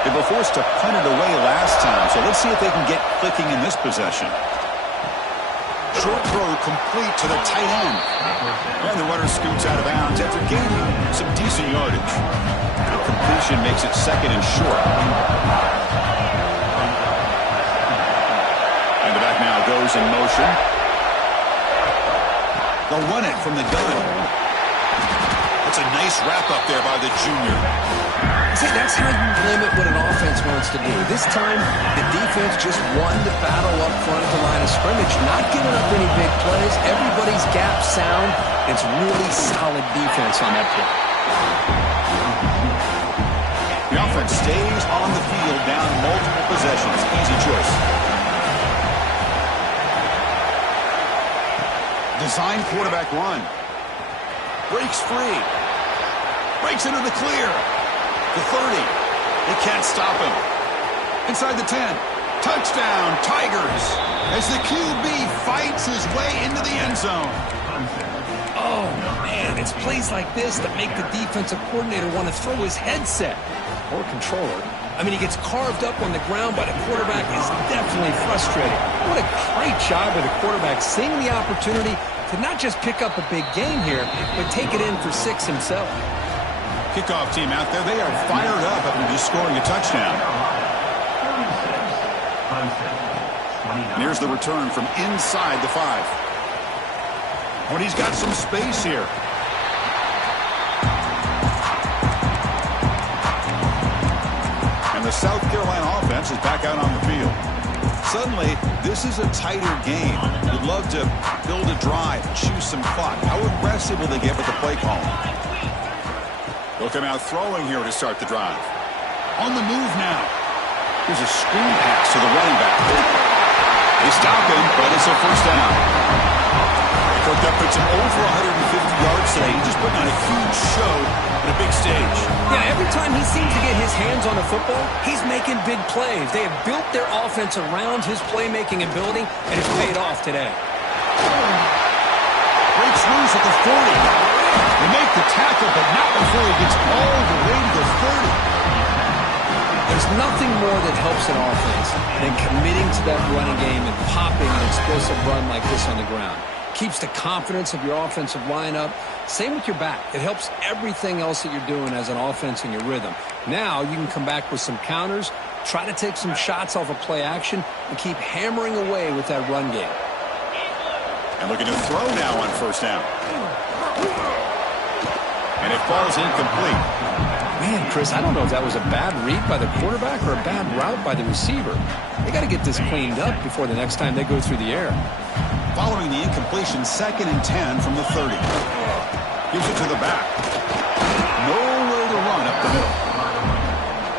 They were forced to punt it away last time, so let's see if they can get clicking in this possession. Short throw complete to the tight end. And the runner scoots out of bounds after gaining some decent yardage. The completion makes it 2nd and short. And the back now goes in motion. They'll run it from the gun. That's a nice wrap-up there by the junior. See, that's how you limit what an offense wants to do. This time, the defense just won the battle up front at the line of scrimmage, not giving up any big plays. Everybody's gap sound. It's really solid defense on that play. The offense stays on the field down multiple possessions. Easy choice. Design quarterback run. Breaks free. Breaks into the clear. The 30. They can't stop him. Inside the 10. Touchdown, Tigers. As the QB fights his way into the end zone. Oh, man, it's plays like this that make the defensive coordinator want to throw his headset or controller I mean, he gets carved up on the ground by the quarterback. Is definitely frustrated. What a great job by the quarterback, seeing the opportunity to not just pick up a big game here, but take it in for 6 himself. Kickoff team out there. They are fired up after just scoring a touchdown. And here's the return from inside the 5. When he's got some space here. And the South Carolina offense is back out on the field. Suddenly, this is a tighter game. You'd love to build a drive, choose some clock. How aggressive will they get with the play call? They'll come out throwing here to start the drive. On the move now. Here's a screen pass to the running back. They stop him, but it's a first down. Cooked up puts him over 150 yards today. He's just putting on a huge show at a big stage. Yeah, every time he seems to get his hands on the football, he's making big plays. They have built their offense around his playmaking ability, and it's paid off today. Breaks loose at the 40. They make the tackle, but not before he gets all the way to the 30. There's nothing more that helps an offense than committing to that running game and popping an explosive run like this on the ground. Keeps the confidence of your offensive lineup. Same with your back. It helps everything else that you're doing as an offense in your rhythm. Now you can come back with some counters, try to take some shots off of play action, and keep hammering away with that run game. And looking to throw now on first down. And it falls incomplete. Man, Chris, I don't know if that was a bad read by the quarterback or a bad route by the receiver. They got to get this cleaned up before the next time they go through the air. Following the incompletion, 2nd and 10 from the 30. Gives it to the back. Nowhere to run up the middle.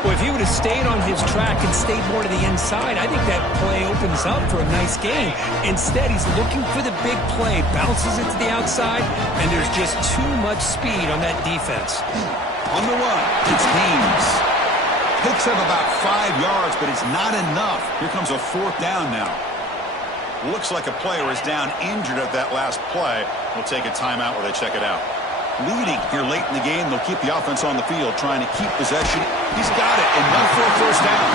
Well, if he would have stayed on his track and stayed more to the inside, I think that play opens up for a nice game. Instead, he's looking for the big play, bounces it to the outside, and there's just too much speed on that defense. On the run, it's Haynes. Picks up about 5 yards, but it's not enough. Here comes a 4th down now. Looks like a player is down injured at that last play. We'll take a timeout while they check it out. Leading here late in the game, they'll keep the offense on the field, trying to keep possession. He's got it, enough for a first down.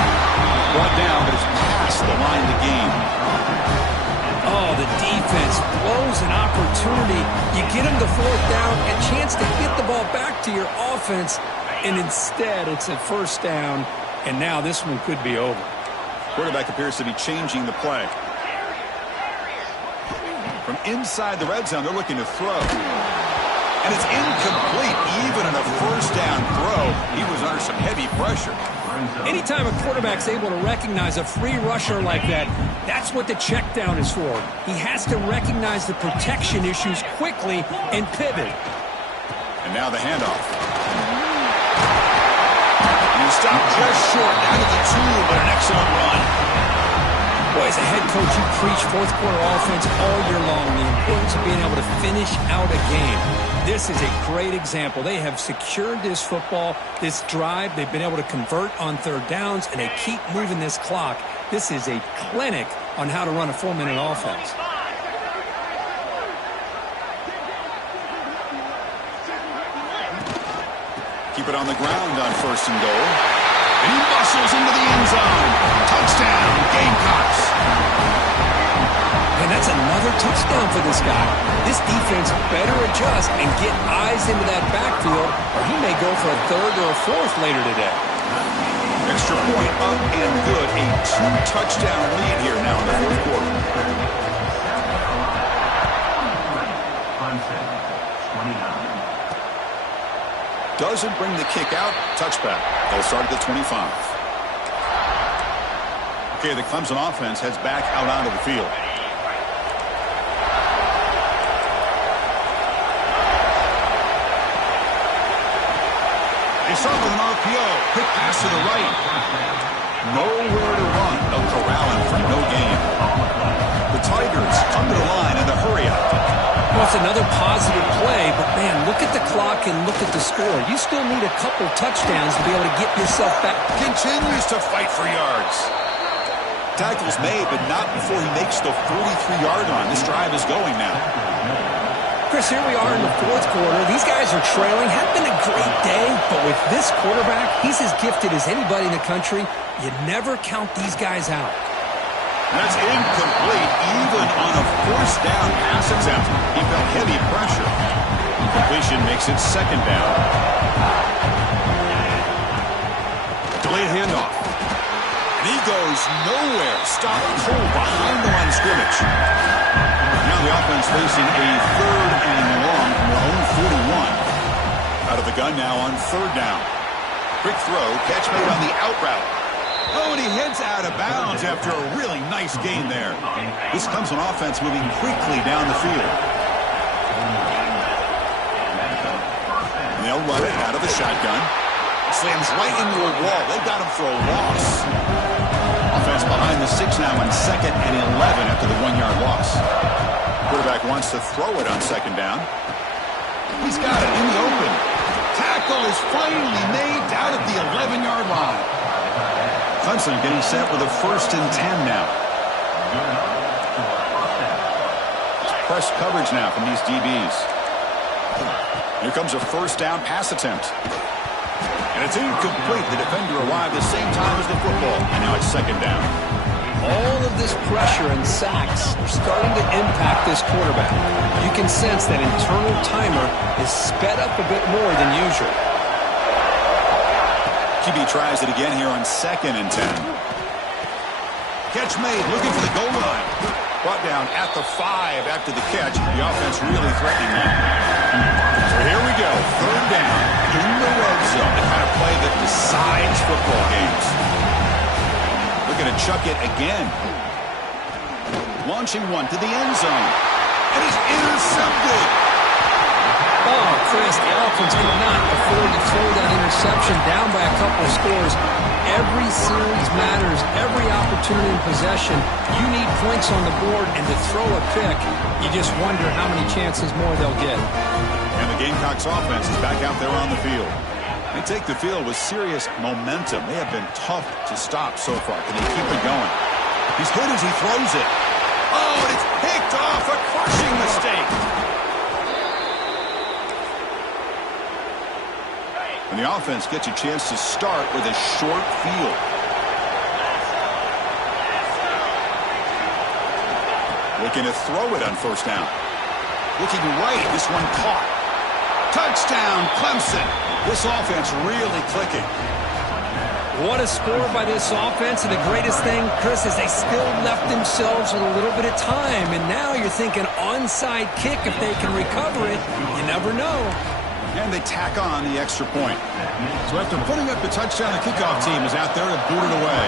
Brought down, but it's past the line of the game. Oh, the defense blows an opportunity. You get him the 4th down, a chance to get the ball back to your offense, and instead it's a first down, and now this one could be over. Quarterback appears to be changing the play. From inside the red zone, they're looking to throw. And it's incomplete. Even in a first down throw, he was under some heavy pressure. Anytime a quarterback's able to recognize a free rusher like that, that's what the check down is for. He has to recognize the protection issues quickly and pivot. And now the handoff. And he stopped just short out of the 2, but an excellent run. Boy, as a head coach, you preach fourth quarter offense all year long. The importance of being able to finish out a game. This is a great example. They have secured this football, this drive. They've been able to convert on 3rd downs, and they keep moving this clock. This is a clinic on how to run a 4-minute offense. Keep it on the ground on 1st and goal. And he muscles into the end zone. Touchdown, Gamecocks. And that's another touchdown for this guy. This defense better adjust and get eyes into that backfield, or he may go for a 3rd or a 4th later today. Extra point up and good. A 2-touchdown lead here now in the 4th quarter. Doesn't bring the kick out. Touchback. They'll start at the 25. Okay, the Clemson offense heads back out onto the field. They start with an RPO. Quick pass to the right. Nowhere to run. They'll corral him for no gain. The Tigers come to the line in the hurry-up. Well, it's another positive play, but man, look at the clock and look at the score. You still need a couple touchdowns to be able to get yourself back. Continues to fight for yards. Tackles made, but not before he makes the 43-yard line. This drive is going now. Chris, here we are in the fourth quarter. These guys are trailing. Hadn't been a great day, but with this quarterback, he's as gifted as anybody in the country. You never count these guys out. That's incomplete, even on a first down pass attempt. He felt heavy pressure. Completion makes it second down. Delayed handoff. And he goes nowhere. Stopped cold behind the line of scrimmage. Now the offense facing a third and long from their own 41. Out of the gun now on third down. Quick throw, catch made on the out route. Oh, and he heads out of bounds after a really nice gain there. This comes on offense moving quickly down the field. And they'll run it out of the shotgun. Slams right into a wall. They got him for a loss. Offense behind the 6 now on second and 11 after the 1-yard loss. Quarterback wants to throw it on second down. He's got it in the open. Tackle is finally made down at the 11-yard line. Clemson getting set with a 1st and 10 now. It's press coverage now from these DBs. Here comes a first down pass attempt. And it's incomplete. The defender arrived the same time as the football. And now it's second down. All of this pressure and sacks are starting to impact this quarterback. You can sense that internal timer is sped up a bit more than usual. QB tries it again here on second and 10. Catch made, looking for the goal line. Brought down at the 5 after the catch. The offense really threatening them. So here we go, third down in the red zone. The kind of play that decides football games. Looking to chuck it again. Launching one to the end zone. And it's intercepted. Oh, Chris, the offense could not afford to throw that interception down by a couple of scores. Every series matters. Every opportunity in possession. You need points on the board, and to throw a pick, you just wonder how many chances more they'll get. And the Gamecocks offense is back out there on the field. They take the field with serious momentum. They have been tough to stop so far. Can they keep it going? He's hit as he throws it. Oh, and it's picked off. A crushing mistake. And the offense gets a chance to start with a short field. Looking to throw it on first down. Looking right. This one caught. Touchdown, Clemson. This offense really clicking. What a score by this offense. And the greatest thing, Chris, is they still left themselves with a little bit of time. And now you're thinking onside kick if they can recover it. You never know. And they tack on the extra point. So after putting up the touchdown, the kickoff team is out there to boot it away.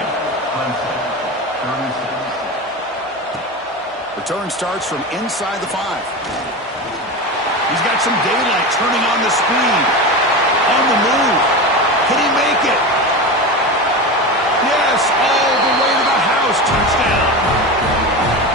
Return starts from inside the 5. He's got some daylight, turning on the speed. On the move. Can he make it? Yes, all the way to the house. Touchdown.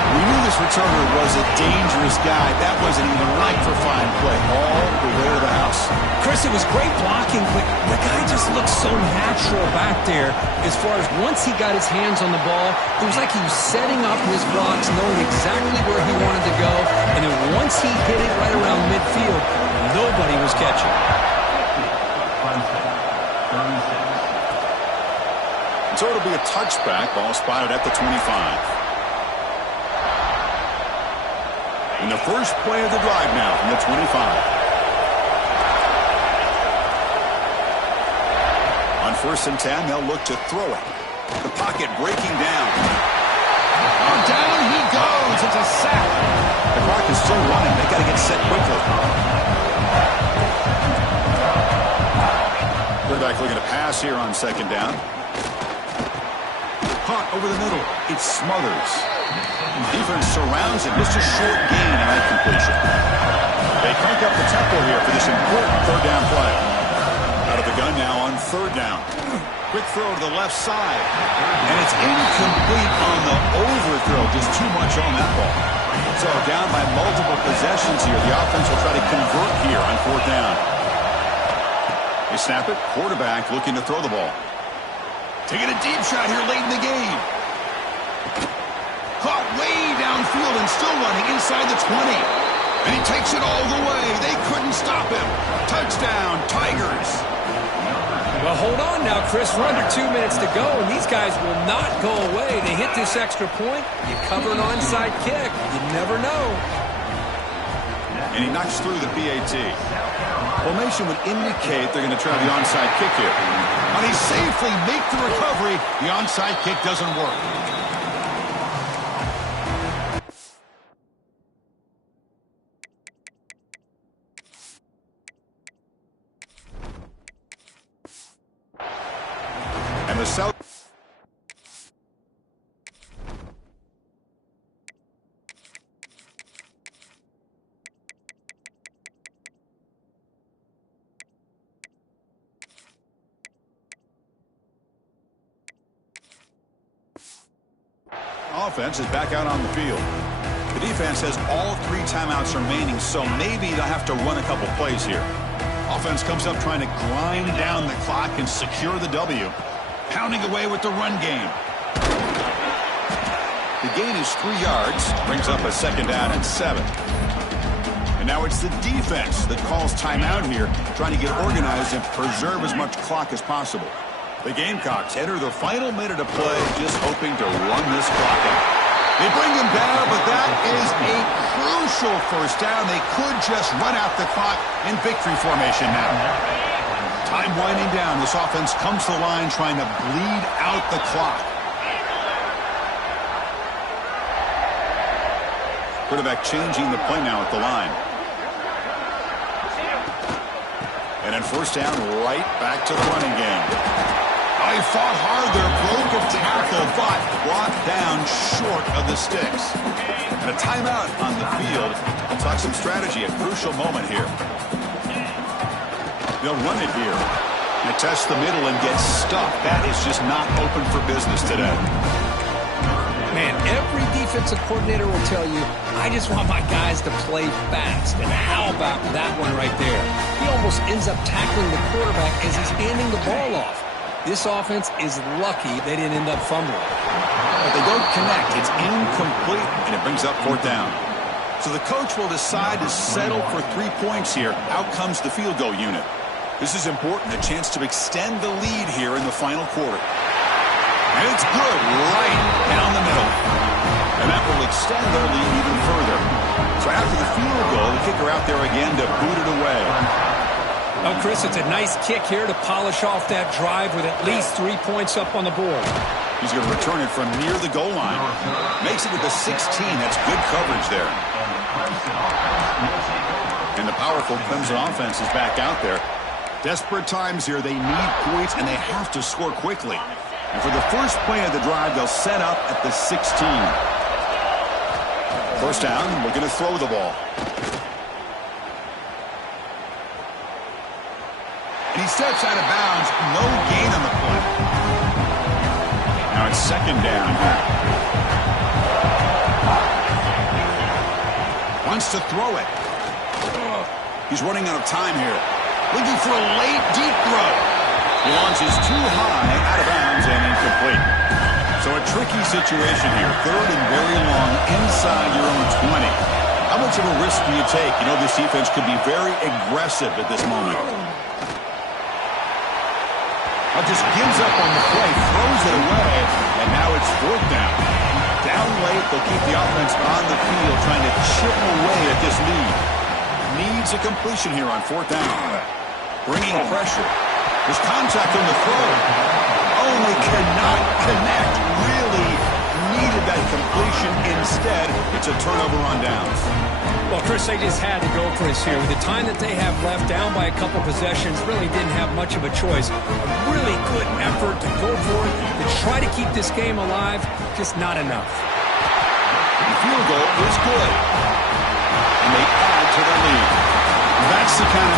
We knew this returner was a dangerous guy. That wasn't even right for fine play. All the way to the house. Chris, it was great blocking, but the guy just looked so natural back there. As far as once he got his hands on the ball, it was like he was setting up his blocks, knowing exactly where he wanted to go. And then once he hit it right around midfield, nobody was catching. So it'll be a touchback. Ball spotted at the 25. And the first play of the drive now from the 25. On 1st and 10, they'll look to throw it. The pocket breaking down. Oh, down he goes. It's a sack. The clock is still running. They got to get set quickly. Quarterback looking to pass here on second down. Caught over the middle. It's Smothers. Defense surrounds him. Just a short gain on that completion. They crank up the tempo here for this important third down play. Out of the gun now on third down. Quick throw to the left side. And it's incomplete on the overthrow. Just too much on that ball. So down by multiple possessions here. The offense will try to convert here on fourth down. They snap it. Quarterback looking to throw the ball. Taking a deep shot here late in the game. Caught way downfield and still running inside the 20. And he takes it all the way. They couldn't stop him. Touchdown, Tigers. Well, hold on now, Chris. We're under 2 minutes to go, and these guys will not go away. They hit this extra point. You cover an onside kick. You never know. And he knocks through the PAT. Formation would indicate they're going to try the onside kick here. And he safely makes the recovery. The onside kick doesn't work. And the South... Offense is back out on the field. The defense has all 3 timeouts remaining, so maybe they'll have to run a couple plays here. Offense comes up trying to grind down the clock and secure the W. Pounding away with the run game. The gain is 3 yards, brings up a 2nd down and 7. And now it's the defense that calls timeout here, trying to get organized and preserve as much clock as possible. The Gamecocks enter the final minute of play, just hoping to run this clock out. They bring them down, but that is a crucial first down. They could just run out the clock in victory formation now. Time winding down. This offense comes to the line trying to bleed out the clock. Quarterback changing the play now at the line. And then first down, right back to the running game. Oh, he fought hard there, broke a tackle, but brought down short of the sticks. And a timeout on the field. We'll talk some strategy, a crucial moment here. They'll run it here. They test the middle and get stuck. That is just not open for business today. Man, every defensive coordinator will tell you, I just want my guys to play fast. And how about that one right there? He almost ends up tackling the quarterback as he's handing the ball off. This offense is lucky they didn't end up fumbling. But they don't connect. It's incomplete, and it brings up 4th down. So the coach will decide to settle for 3 points here. Out comes the field goal unit. This is important, a chance to extend the lead here in the final quarter. And it's good, right down the middle. And that will extend their lead even further. So after the field goal, the kicker out there again to boot it away. Oh, Chris, it's a nice kick here to polish off that drive with at least 3 points up on the board. He's going to return it from near the goal line. Makes it to the 16. That's good coverage there. And the powerful Clemson offense is back out there. Desperate times here. They need points, and they have to score quickly. And for the first play of the drive, they'll set up at the 16. First down, we're going to throw the ball. And he steps out of bounds. No gain on the play. Now it's 2nd down. Wants to throw it. He's running out of time here. Looking for a late, deep throw. He launches too high, out of bounds, and incomplete. So a tricky situation here. 3rd and very long inside your own 20. How much of a risk do you take? You know, this defense could be very aggressive at this moment. Just gives up on the play, throws it away, and now it's 4th down. Down late, they'll keep the offense on the field, trying to chip away at this lead. Needs a completion here on 4th down. Bringing pressure. There's contact on the throw. Oh, they cannot connect. Really needed that completion. Instead, it's a turnover on downs. Well, Chris, they just had to go for this here. With the time that they have left, down by a couple possessions, really didn't have much of a choice. A really good effort to go for it, to try to keep this game alive, just not enough. The field goal is good. And they add to the lead. That's the kind of